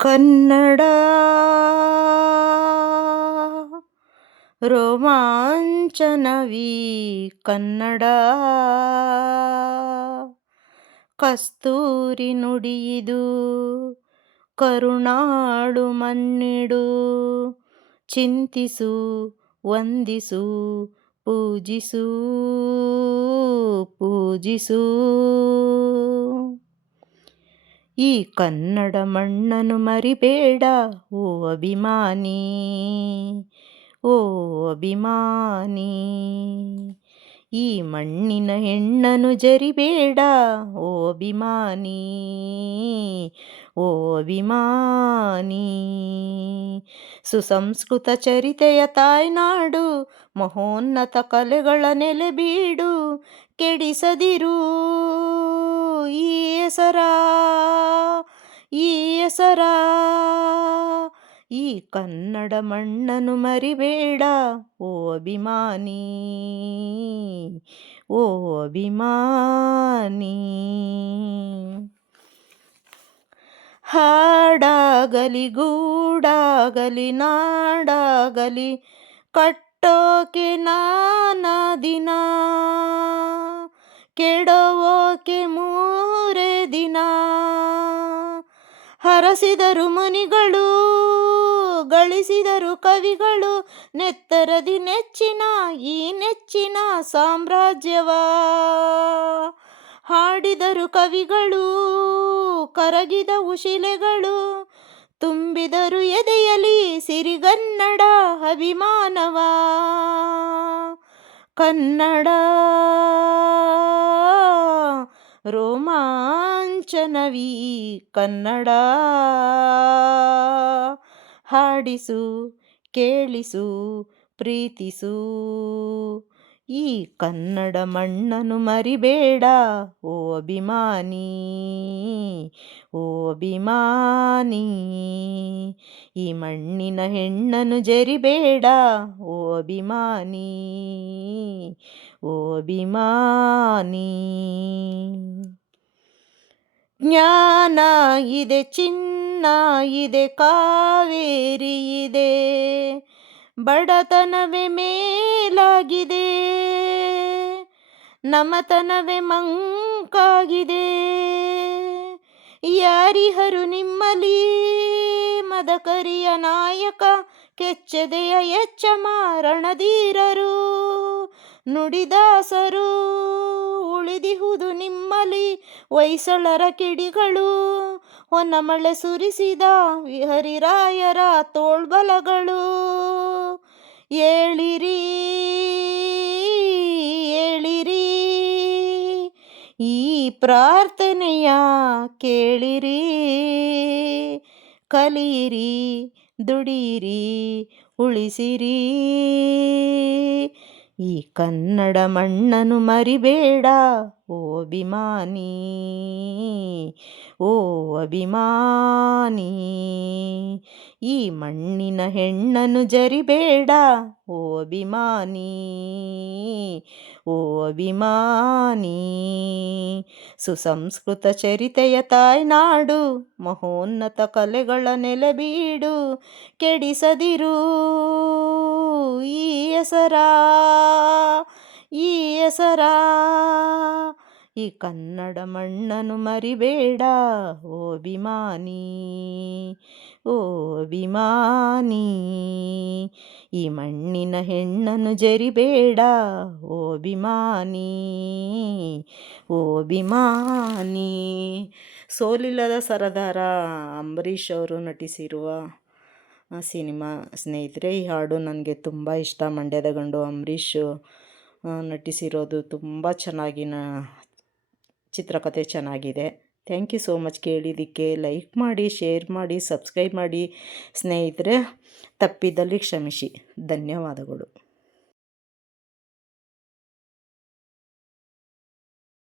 ಕನ್ನಡ ರೋಮಾಂಚನವಿ ಕನ್ನಡ ಕಸ್ತೂರಿ ನುಡಿಯಿದು ಕರುಣಾಳು ಮಣ್ಣಿಡು ಚಿಂತಿಸು ವಂದಿಸು ಪೂಜಿಸು ಪೂಜಿಸು. ಈ ಕನ್ನಡ ಮಣ್ಣನ್ನು ಮರಿಬೇಡ ಓ ಅಭಿಮಾನಿ, ಓ ಅಭಿಮಾನಿ. ಈ ಮಣ್ಣಿನ ಹೆಣ್ಣನ್ನು ಜರಿಬೇಡ ಓ ಅಭಿಮಾನಿ, ಓ ಅಭಿಮಾನಿ. ಸುಸಂಸ್ಕೃತ ಚರಿತೆಯ ತಾಯ್ನಾಡು, ಮಹೋನ್ನತ ಕಲೆಗಳ ನೆಲೆಬೀಡು. ಕೆಡಿಸದಿರು ಈ ಹೆಸರ, ಈ ಹೆಸರ. ಈ ಕನ್ನಡ ಮಣ್ಣನ್ನು ಮರಿಬೇಡ ಓ ಅಭಿಮಾನಿ, ಓ ಅಭಿಮಾನಿ. ಹಾಡಾಗಲಿ ಗೂಡಾಗಲಿ ನಾಡಾಗಲಿ ಕಟ್ಟೋಕೆ ನಾನಾ ದಿನ, ಕೆಡವೋಕೆ ಮೂರೇ ದಿನ. ಹರಸಿದರು ಮುನಿಗಳು, ಗಳಿಸಿದರು ಕವಿಗಳು, ನೆತ್ತರದಿ ನೆಚ್ಚಿನ ಈ ನೆಚ್ಚಿನ ಸಾಮ್ರಾಜ್ಯವ. ಹಾಡಿದರು ಕವಿಗಳು, ಕರಗಿದವು ಶಿಲೆಗಳು, ತುಂಬಿದರು ಎದೆಯಲಿ ಸಿರಿಗನ್ನಡ ಅಭಿಮಾನವ. ಕನ್ನಡ ರೋಮಾಂಚನವಿ ಕನ್ನಡ. ಹಾಡಿಸು ಕೇಳಿಸು ಪ್ರೀತಿಸು. ಈ ಕನ್ನಡ ಮಣ್ಣನ್ನು ಮರಿಬೇಡ ಓ ಅಭಿಮಾನಿ, ಓ ಅಭಿಮಾನಿ. ಈ ಮಣ್ಣಿನ ಹೆಣ್ಣನ್ನು ಜರಿಬೇಡ ಓ ಅಭಿಮಾನಿ, ಓ ಅಭಿಮಾನಿ. ಜ್ಞಾನ ಇದೆ, ಚಿನ್ನ ಇದೆ, ಕಾವೇರಿ ಇದೆ, ಬಡತನವೇ ಮೇಲಾಗಿದೆ, ನಮತನವೇ ಮಂಕಾಗಿದೆ. ಯಾರಿಹರು ನಿಮ್ಮಲಿ ಮದಕರಿಯ ನಾಯಕ, ಕೆಚ್ಚದೆಯ ಎಚ್ಚಮ ರಣಧೀರರು, ನುಡಿದಾಸರು. ಉಳಿದಿಹುದು ನಿಮ್ಮಲಿ ಹೊಯ್ಸಳರ ಕಿಡಿಗಳು, ಹೊನ್ನಮಳೆ ಸುರಿಸಿದ ವಿಹರಿರಾಯರ ತೋಳ್ಬಲಗಳು. ಏಳಿರಿ ಏಳಿರಿ, ಈ ಪ್ರಾರ್ಥನೆಯ ಕೇಳಿರಿ. ಕಲಿಯಿರಿ ದುಡಿಯಿರಿ ಉಳಿಸಿರಿ. ಈ ಕನ್ನಡ ಮಣ್ಣನ್ನು ಮರಿಬೇಡ ಓ ಅಭಿಮಾನಿ, ಓ ಅಭಿಮಾನಿ. ಈ ಮಣ್ಣಿನ ಹೆಣ್ಣನ್ನು ಜರಿಬೇಡ ಓ ಅಭಿಮಾನಿ, ಓ ಅಭಿಮಾನಿ. ಸುಸಂಸ್ಕೃತ ಚರಿತೆಯ ತಾಯ್ನಾಡು, ಮಹೋನ್ನತ ಕಲೆಗಳ ನೆಲೆಬೀಡು. ಕೆಡಿಸದಿರು ಈ ಹೆಸರ, ಈ ಹೆಸರ. ಈ ಕನ್ನಡ ಮಣ್ಣನ್ನು ಮರಿಬೇಡ ಓ ಅಭಿಮಾನಿ, ಓ ಅಭಿಮಾನಿ. ಈ ಮಣ್ಣಿನ ಹೆಣ್ಣನ್ನು ಜರಿಬೇಡ ಓ ಅಭಿಮಾನಿ, ಓ ಅಭಿಮಾನಿ. ಸೋಲಿಲ್ಲದ ಸರದಾರ ಅಂಬರೀಷ್ ಅವರು ನಟಿಸಿರುವ ಸಿನಿಮಾ ಸ್ನೇಹಿತರೆ. ಈ ಹಾಡು ನನಗೆ ತುಂಬ ಇಷ್ಟ. ಮಂಡ್ಯದ ಗಂಡು ಅಂಬರೀಷ್ ನಟಿಸಿರೋದು ತುಂಬ ಚೆನ್ನಾಗಿ ಚಿತ್ರಕಥೆ ಚೆನ್ನಾಗಿದೆ. Thank you so much. ಕೇಳಿದ್ದಕ್ಕೆ ಲೈಕ್ ಮಾಡಿ, ಶೇರ್ ಮಾಡಿ, ಸಬ್ಸ್ಕ್ರೈಬ್ ಮಾಡಿ ಸ್ನೇಹಿತರೆ. ತಪ್ಪಿದ್ದಲ್ಲಿ ಕ್ಷಮಿಸಿ. ಧನ್ಯವಾದಗಳು.